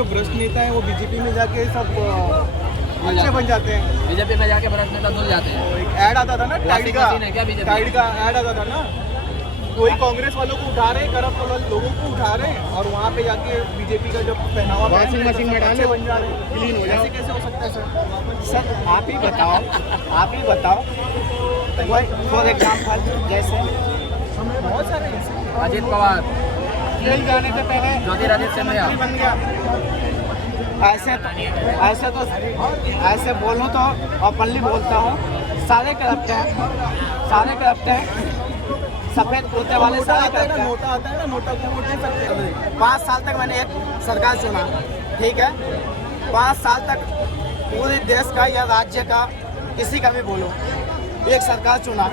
जो भ्रष्ट नेता है वो बीजेपी में जाके सब अच्छे बन जाते हैं। बीजेपी में जाके भ्रष्ट नेता धुल जाते हैं। एक ऐड आता था ना टाइड का ऐड आता था ना, कोई कांग्रेस वालों को उठा रहे हैं, करप्ट लोगों को उठा रहे हैं और वहाँ पे जाके बीजेपी का जो पहनावा वॉशिंग मशीन में डालो, बन जा रहे हैं, क्लीन हो जाओ। ऐसे कैसे हो सकता है सर? सर आप ही बताओ फॉर एग्जाम्पल जैसे बहुत सारे हैं। अजीत पवार, जेल जाने से पहले ज्योतिरादित्य सिंधिया बन गया। ऐसे बोलूँ तो ओपनली बोलता हूँ, सारे करप्ट हैं, सफेद कुर्ते वाले सारे करप्ट हैं। नोटा आता है ना, नोटा को वोट नहीं सकते। 5 साल तक मैंने एक सरकार चुना, ठीक है। 5 साल तक पूरे देश का या राज्य का किसी का भी बोलो, एक सरकार चुना,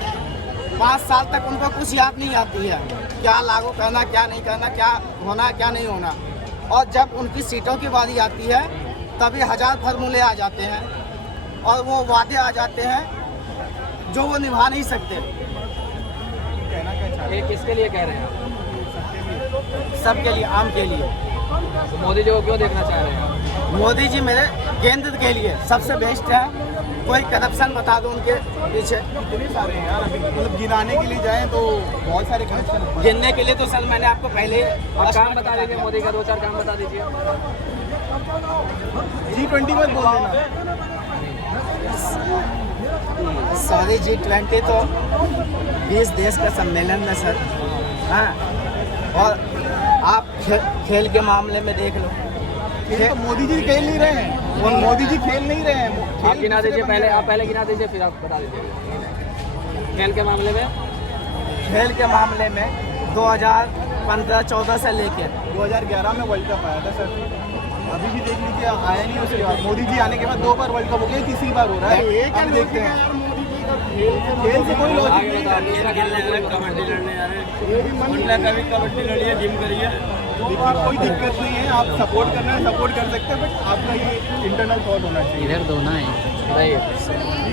5 साल तक उनको कुछ याद नहीं आती है, क्या लागू करना, क्या नहीं करना, क्या होना, क्या नहीं होना। और जब उनकी सीटों की बारी आती है तभी 1000 फार्मूले आ जाते हैं और वो वादे आ जाते हैं जो वो निभा नहीं सकते। ये किसके लिए कह रहे हैं? सबके लिए, आम के लिए। तो मोदी जी को क्यों देखना चाह रहे हैं? मोदी जी मेरे केंद्र के लिए सबसे बेस्ट है। कोई करप्शन बता दो उनके पीछे। इतने सारे हैं यार, अभी मतलब गिनाने के लिए जाएं तो बहुत सारे करप्शन। गिनने के लिए तो सर मैंने आपको पहले आप काम बता दीजिए, मोदी का 2-4 काम बता दीजिए। G20 मत बोल देना। सॉरी, G20 तो 20 देश का सम्मेलन में सर। हाँ, और आप खेल के मामले में देख लो, तो मोदी जी खेल नहीं रहे हैं, और मोदी जी खेल नहीं रहे हैं। आप गिना दीजिए पहले, आप पहले गिना दीजिए फिर आप बता दीजिए। खेल के मामले में 2015-14 से लेके 2011 में वर्ल्ड कप आया था सर, अभी भी देख लीजिए आया नहीं उसके बाद। मोदी जी आने के बाद 2 बार वर्ल्ड कप हो गया, तीसरी बार हो रहा है। हम देखते हैं खेल से कोई लॉजिक नहीं है। कबड्डी लड़िए, जिम करिए। देखिए कोई दिक्कत नहीं है, आप सपोर्ट करना है सपोर्ट कर सकते हैं, बट आपका ये इंटरनल थॉट होना चाहिए। इधर दो ना है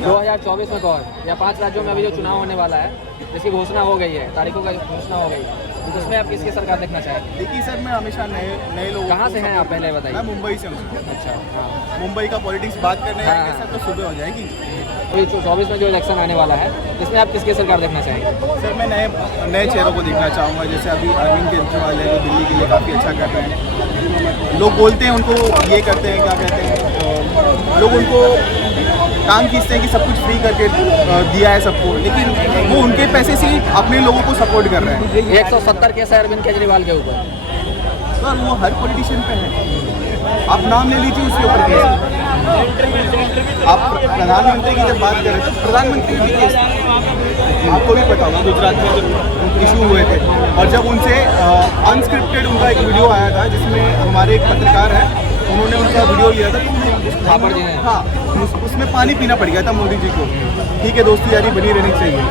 2024 में कौन या 5 राज्यों में अभी जो चुनाव होने वाला है, जिसकी घोषणा हो गई है, तारीखों का घोषणा हो गई है, तो उसमें आप किसकी सरकार देखना चाहेंगे? देखिए सर, मैं हमेशा नए लोग। कहाँ से हैं आप पहले बताइए? मैं मुंबई से हूँ। अच्छा, हाँ। मुंबई का पॉलिटिक्स बात करने हाँ। आएंगे सर तो सुबह हो जाएगी। तो ये 24 में जो इलेक्शन आने वाला है, इसमें आप किसकी सरकार देखना चाहेंगे? सर मैं नए चेहरों को देखना चाहूँगा, जैसे अभी अरविंद केजरीवाल है जो दिल्ली के लिए काफ़ी अच्छा कर रहे हैं। लोग बोलते हैं उनको ये करते हैं, क्या कहते हैं, लोग उनको काम खींचते हैं कि सब कुछ फ्री करके दिया है सबको, लेकिन वो उनके पैसे से ही अपने लोगों को सपोर्ट कर रहे हैं। 170 केस है अरविंद केजरीवाल के ऊपर। सर वो हर पॉलिटिशियन पे है, आप नाम ले लीजिए उसके ऊपर केस। आप प्रधानमंत्री की जब बात करें तो प्रधानमंत्री की केस, आपको भी पता होगा गुजरात में जब इशू हुए थे, और जब उनसे अनस्क्रिप्टेड उनका एक वीडियो आया था जिसमें हमारे एक पत्रकार हैं, उन्होंने उनका वीडियो लिया था, थापड़ जी ने। हाँ, उसमें पानी पीना पड़ गया था मोदी जी को। ठीक है, दोस्ती यारी बनी रहनी चाहिए।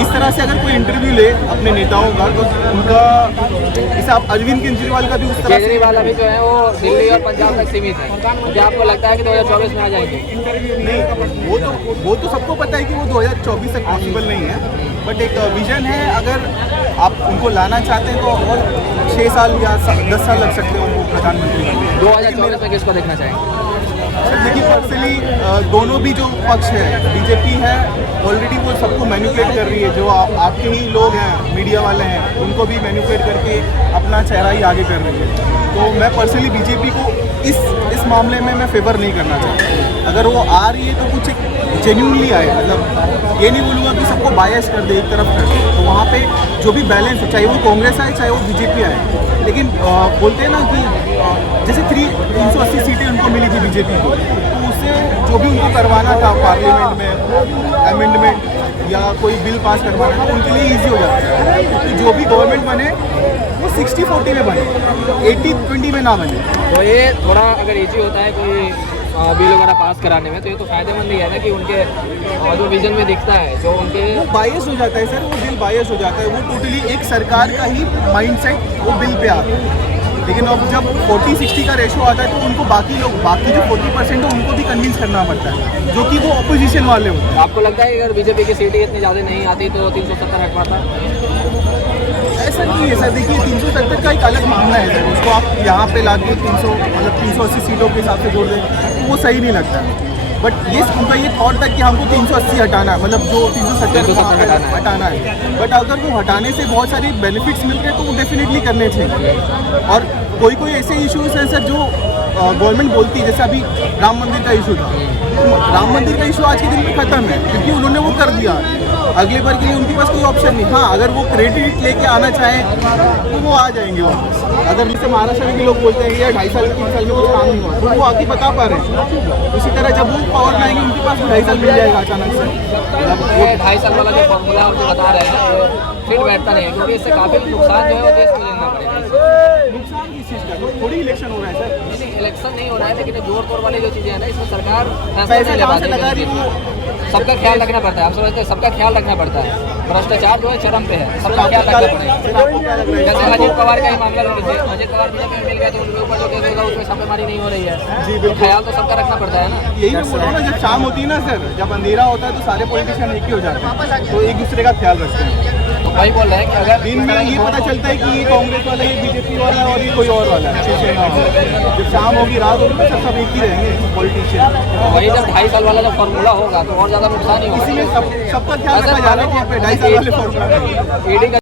इस तरह से अगर कोई इंटरव्यू ले अपने नेताओं का तो उनका, जैसे आप अरविंद केजरीवाल का भी उस तरह से। केजरीवाल अभी जो है वो दिल्ली और पंजाब तक सीमित है, क्या आपको लगता है कि 2024 में आ जाएंगे? नहीं, वो तो सबको पता है कि वो 2024 तक पॉसिबल नहीं है, बट एक विजन है। अगर आप उनको लाना चाहते हैं तो और 6 साल या 10 साल लग सकते हैं उनको प्रधानमंत्री बनने में। 2024 में किसको देखना चाहेंगे? देखिए पर्सनली दोनों भी जो पक्ष है, बीजेपी है ऑलरेडी वो सबको मैनिपुलेट कर रही है, जो आपके ही लोग हैं मीडिया वाले हैं उनको भी मैनिपुलेट करके अपना चेहरा ही आगे कर रही है। तो मैं पर्सनली बीजेपी को इस मामले में मैं फेवर नहीं करना चाहता। अगर वो आ रही है तो कुछ एक जेन्युइनली आए, मतलब ये नहीं बोलूँगा कि सबको बायस कर दे, एक तरफ कर दे। तो वहाँ पे जो भी बैलेंस हो, चाहे वो कांग्रेस आए चाहे वो बीजेपी आए, लेकिन बोलते हैं ना कि जैसे 380 सीटें उनको मिली थी बीजेपी को, तो उससे जो भी उनको करवाना था पार्लियामेंट में अमेंडमेंट या कोई बिल पास करवाना था, उनके लिए ईजी हो जाता है। तो जो भी गवर्नमेंट बने वो 60-40 में बने, 80-20 में ना बने। तो ये थोड़ा अगर ईजी होता है कोई बिल वगैरह पास कराने में, तो ये तो फायदेमंद ही है ना कि उनके जो विजन में दिखता है, जो उनके बायस हो जाता है सर, वो बिल बायस हो जाता है, वो टोटली एक सरकार का ही माइंडसेट वो बिल पे आता है। लेकिन अब जब 40-60 का रेशो आता है तो उनको बाकी जो 40% है उनको भी कन्विंस करना पड़ता है, जो कि वो अपोजिशन वाले होते हैं। आपको लगता है कि अगर बीजेपी की सीटें इतनी ज़्यादा नहीं आती तो 370 हट पाता? ऐसा ऐसा नहीं है सर, देखिए 370 का एक अलग मामला है सर, उसको आप यहाँ पे ला के 300 मतलब 380 सीटों के हिसाब से जोड़ दें तो वो सही नहीं लगता। बट ये उनका ये थॉट था कि हमको 380 हटाना है, मतलब जो 370 हटाना है। बट अगर वो हटाने से बहुत सारे बेनिफिट्स मिल रहे हैं तो वो डेफिनेटली करने चाहिए। और कोई कोई ऐसे इश्यूज हैं सर जो गवर्नमेंट बोलती है, जैसे अभी राम मंदिर का इशू था, तो राम मंदिर का इशू आज के दिन में खत्म है क्योंकि उन्होंने वो कर दिया। अगले बार के लिए उनके पास कोई ऑप्शन नहीं। हाँ, अगर वो क्रेडिट लेके आना चाहें तो वो आ जाएंगे वापस। अगर जैसे महाराष्ट्र में भी लोग बोलते हैं कि यार 2.5 साल 3 साल में कुछ काम नहीं हुआ, तो वो आके बता पा रहे हैं। उसी तरह जब वो पावर में आएंगे उनके पास 2.5 साल मिल जाएगा अचानक से। ये 2.5 साल वाला जो फॉर्मूला आप जो बता रहे हैं वो फिट बैठता नहीं है, क्योंकि इससे काफ़ी नुकसान जो है वो देश को झेलना पड़ेगा। नुकसान किस चीज़ का? थोड़ी इलेक्शन हो रहा है सर। नहीं, इलेक्शन नहीं हो रहा है, लेकिन ये जोर तोड़ वाली जो चीज़ें हैं ना, इसमें सरकार फैसला पैसे नहीं ले कहाँ से पाती लगा रही है। है? सबका ख्याल रखना पड़ता है, आप समझते हैं, सबका ख्याल रखना पड़ता है। भ्रष्टाचार जो है चरम पे है, सबका ख्याल रखना पड़ेगा। जैसे अजीत पवार का ही मामला ले लीजिए, अजीत पवार बीजेपी में मिल गए तो उनके ऊपर जो केस होगा उसमें छापेमारी नहीं हो रही है। जी, तो बिल्कुल। ख्याल तो सबका रखना पड़ता है ना। यही मैं बोल रहा हूँ ना, जब शाम होती है ना सर, जब अंधेरा होता है तो सारे पॉलिटिशियन एक ही हो जाते हैं, तो एक दूसरे का ख्याल रखते हैं। तो वही बोल रहे हैं कि अगर दिन में ये पता चलता है कि ये कांग्रेस वाला, ये बीजेपी वाला और ये कोई और वाला है। शिवसेना वाला। जब शाम होगी, रात होगी तो सब एक ही रहेंगे पॉलिटिशियन। वही जब 2.5 साल वाला जब फॉर्मूला होगा तो और ज़्यादा नुकसान ही होगा। इसीलिए सबका ख्याल रखा जा रहा है कि 2.5 साल वाले फॉर्मूला ईडी का